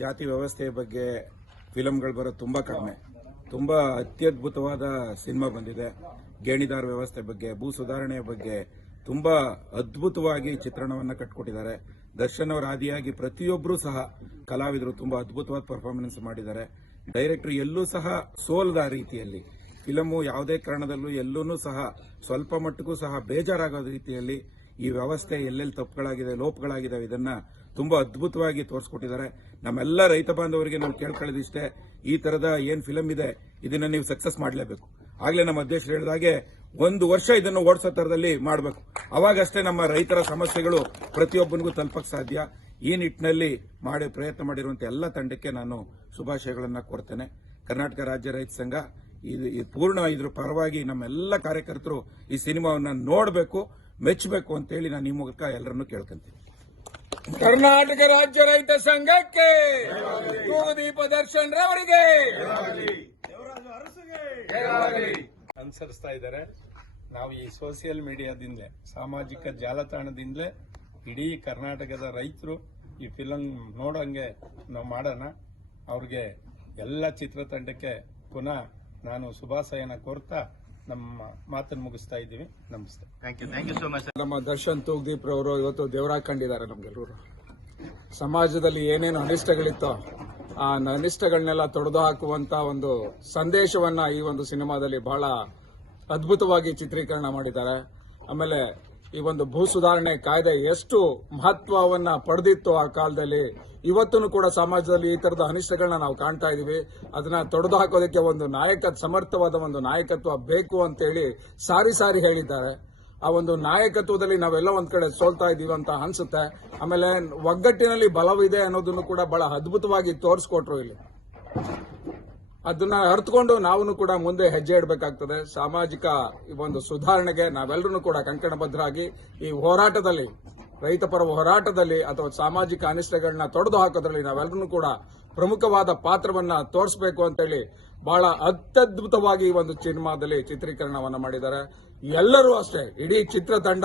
ಜಾತಿ ವ್ಯವಸ್ಥೆಯ ಬಗ್ಗೆ ಫಿಲಂಗಳು ಬರೋದು ತುಂಬಾ ಕಡಿಮೆ. ತುಂಬಾ ಅತ್ಯದ್ಭುತವಾದ ಸಿನಿಮಾ ಬಂದಿದೆ. ಗೇಣಿದಾರ ವ್ಯವಸ್ಥೆ ಬಗ್ಗೆ, ಭೂ ಸುಧಾರಣೆಯ ಬಗ್ಗೆ ತುಂಬಾ ಅದ್ಭುತವಾಗಿ ಚಿತ್ರಣವನ್ನ ಕಟ್ಟಿಕೊಟ್ಟಿದ್ದಾರೆ. ದರ್ಶನ್ ಅವರ ಆದಿಯಾಗಿ ಪ್ರತಿಯೊಬ್ಬರೂ ಸಹ ಕಲಾವಿದರು ತುಂಬಾ ಅದ್ಭುತವಾದ ಪರ್ಫಾರ್ಮೆನ್ಸ್ ಮಾಡಿದ್ದಾರೆ. ಡೈರೆಕ್ಟರ್ ಎಲ್ಲೂ ಸಹ ಸೋಲದ ರೀತಿಯಲ್ಲಿ ಫಿಲಮು ಯಾವುದೇ ಕಾರಣದಲ್ಲೂ ಎಲ್ಲೂ ಸಹ ಸ್ವಲ್ಪ ಮಟ್ಟಿಗೂ ಸಹ ಬೇಜಾರಾಗೋ ರೀತಿಯಲ್ಲಿ ಈ ವ್ಯವಸ್ಥೆ ಎಲ್ಲೆಲ್ಲಿ ತಪ್ಪುಗಳಾಗಿದೆ, ಲೋಪಗಳಾಗಿದ್ದಾವೆ, ಇದನ್ನ ತುಂಬಾ ಅದ್ಭುತವಾಗಿ ತೋರಿಸ್ಕೊಟ್ಟಿದ್ದಾರೆ. ನಮ್ಮೆಲ್ಲ ರೈತ ಬಾಂಧವರಿಗೆ ನಾವು ಕೇಳ್ಕೊಳ್ಳೋದಿಷ್ಟೇ, ಈ ತರದ ಏನ್ ಫಿಲಂ ಇದೆ ಇದನ್ನ ನೀವು ಸಕ್ಸಸ್ ಮಾಡಲೇಬೇಕು. ಆಗ್ಲೇ ನಮ್ಮ ಅಧ್ಯಕ್ಷರು ಹೇಳಿದಾಗೆ 1 ವರ್ಷ ಇದನ್ನು ಓಡಿಸೋ ತರದಲ್ಲಿ ಮಾಡಬೇಕು. ಅವಾಗಷ್ಟೇ ನಮ್ಮ ರೈತರ ಸಮಸ್ಯೆಗಳು ಪ್ರತಿಯೊಬ್ಬನಿಗೂ ತಲುಪಕ್ಕೆ ಸಾಧ್ಯ. ಈ ನಿಟ್ಟಿನಲ್ಲಿ ಮಾಡಿ ಪ್ರಯತ್ನ ಮಾಡಿರುವಂತಹ ಎಲ್ಲ ತಂಡಕ್ಕೆ ನಾನು ಶುಭಾಶಯಗಳನ್ನು ಕೋರ್ತೇನೆ. ಕರ್ನಾಟಕ ರಾಜ್ಯ ರೈತ ಸಂಘ ಪೂರ್ಣ ಇದ್ರ ಪರವಾಗಿ ನಮ್ಮೆಲ್ಲ ಕಾರ್ಯಕರ್ತರು ಈ ಸಿನಿಮಾವನ್ನ ನೋಡಬೇಕು, ಮೆಚ್ಚಬೇಕು ಅಂತ ಹೇಳಿ ನಾನು ಈ ಮೂಲಕ ಎಲ್ಲರನ್ನೂ ಕೇಳ್ಕೊಂತೀನಿ. ಕರ್ನಾಟಕ ರಾಜ್ಯ ರೈತ ಸಂಘಕ್ಕೆ ತೂಗುದೀಪ ದರ್ಶನ್ ರವರಿಗೆ ಅನುಸರಿಸ್ತಾ ಇದ್ದಾರೆ. ನಾವು ಈ ಸೋಷಿಯಲ್ ಮೀಡಿಯಾದಿಂದಲೇ, ಸಾಮಾಜಿಕ ಜಾಲತಾಣದಿಂದಲೇ ಇಡೀ ಕರ್ನಾಟಕದ ರೈತರು ಈ ಫಿಲಂ ನೋಡಂಗೆ ನಾವು ಮಾಡೋಣ. ಅವ್ರಿಗೆ ಎಲ್ಲ ಚಿತ್ರತಂಡಕ್ಕೆ ಪುನಃ ನಾನು ಶುಭಾಶಯನ ಕೋರ್ತಾ ನಮ್ಮ ಮಾತನ್ನು ಮುಗಿಸ್ತಾ ಇದ್ದೀವಿ. ನಮಸ್ತೆ. Thank you so much. ನಮ್ಮ ದರ್ಶನ್ ತೂಗ್ದೀಪ್ ರವರು ಇವತ್ತು ದೇವರಾಕೊಂಡಿದ್ದಾರೆ. ನಮ್ಗೆಲ್ಲರೂ ಸಮಾಜದಲ್ಲಿ ಏನೇನು ಅನಿಷ್ಟಗಳಿತ್ತೋ ಆ ಅನಿಷ್ಟಗಳನ್ನೆಲ್ಲ ತೊಡೆದು ಹಾಕುವಂತ ಒಂದು ಸಂದೇಶವನ್ನ ಈ ಒಂದು ಸಿನಿಮಾದಲ್ಲಿ ಬಹಳ ಅದ್ಭುತವಾಗಿ ಚಿತ್ರೀಕರಣ ಮಾಡಿದ್ದಾರೆ. ಆಮೇಲೆ ಈ ಒಂದು ಭೂ ಸುಧಾರಣೆ ಕಾಯ್ದೆ ಎಷ್ಟು ಮಹತ್ವವನ್ನ ಪಡೆದಿತ್ತು ಆ ಕಾಲದಲ್ಲಿ, ಇವತ್ತೂ ಕೂಡ ಸಮಾಜದಲ್ಲಿ ಈ ತರದ ಅನಿಷ್ಟಗಳನ್ನ ನಾವು ಕಾಣ್ತಾ ಇದೀವಿ. ಅದನ್ನ ತೊಡೆದು ಹಾಕೋದಕ್ಕೆ ಒಂದು ಸಮರ್ಥವಾದ ಒಂದು ನಾಯಕತ್ವ ಬೇಕು ಅಂತೇಳಿ ಸಾರಿ ಹೇಳಿದ್ದಾರೆ. ಆ ಒಂದು ನಾಯಕತ್ವದಲ್ಲಿ ನಾವೆಲ್ಲ ಒಂದ್ ಕಡೆ ಸೋಲ್ತಾ ಇದೀವಿ ಅಂತ ಅನ್ಸುತ್ತೆ. ಆಮೇಲೆ ಒಗ್ಗಟ್ಟಿನಲ್ಲಿ ಬಲವಿದೆ ಅನ್ನೋದನ್ನು ಕೂಡ ಬಹಳ ಅದ್ಭುತವಾಗಿ ತೋರಿಸ್ಕೊಟ್ರು ಇಲ್ಲಿ. ಅದನ್ನ ಅರ್ಥಕೊಂಡು ನಾವು ಕೂಡ ಮುಂದೆ ಹೆಜ್ಜೆ ಇಡಬೇಕಾಗ್ತದೆ. ಸಾಮಾಜಿಕ ಈ ಒಂದು ಸುಧಾರಣೆಗೆ ನಾವೆಲ್ಲರೂ ಕೂಡ ಕಂಕಣಬದ್ಧರಾಗಿ ಈ ಹೋರಾಟದಲ್ಲಿ, ರೈತಪರ ಹೋರಾಟದಲ್ಲಿ ಅಥವಾ ಸಾಮಾಜಿಕ ಅನಿಷ್ಟಗಳನ್ನ ತೊಡೆದು ಹಾಕೋದ್ರಲ್ಲಿ ನಾವೆಲ್ಲರೂ ಕೂಡ ಪ್ರಮುಖವಾದ ಪಾತ್ರವನ್ನ ತೋರಿಸಬೇಕು ಅಂತೇಳಿ ಬಹಳ ಅತ್ಯದ್ಭುತವಾಗಿ ಈ ಒಂದು ಸಿನಿಮಾದಲ್ಲಿ ಚಿತ್ರೀಕರಣವನ್ನ ಮಾಡಿದ್ದಾರೆ. ಎಲ್ಲರೂ ಅಷ್ಟೇ, ಇಡೀ ಚಿತ್ರತಂಡ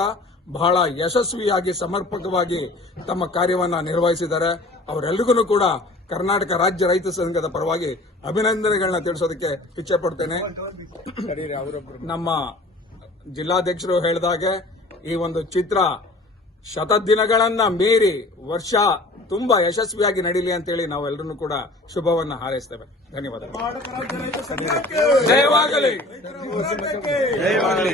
ಬಹಳ ಯಶಸ್ವಿಯಾಗಿ ಸಮರ್ಪಕವಾಗಿ ತಮ್ಮ ಕಾರ್ಯವನ್ನ ನಿರ್ವಹಿಸಿದ್ದಾರೆ. ಅವರೆಲ್ಲರಿಗೂ ಕೂಡ ಕರ್ನಾಟಕ ರಾಜ್ಯ ರೈತ ಸಂಘದ ಪರವಾಗಿ ಅಭಿನಂದನೆಗಳನ್ನ ತಿಳಿಸೋದಕ್ಕೆ ಇಚ್ಛೆ ಪಡ್ತೇನೆ. ನಮ್ಮ ಜಿಲ್ಲಾಧ್ಯಕ್ಷರು ಹೇಳಿದಾಗೆ ಈ ಒಂದು ಚಿತ್ರ ಶತದಿನಗಳನ್ನ ಮೀರಿ ವರ್ಷ ತುಂಬಾ ಯಶಸ್ವಿಯಾಗಿ ನಡೀಲಿ ಅಂತೇಳಿ ನಾವೆಲ್ಲರೂ ಕೂಡ ಶುಭವನ್ನ ಹಾರೈಸ್ತೇವೆ. ಧನ್ಯವಾದಗಳು. ಜಯವಾಗಲಿ. ಜಯವಾಗಲಿ.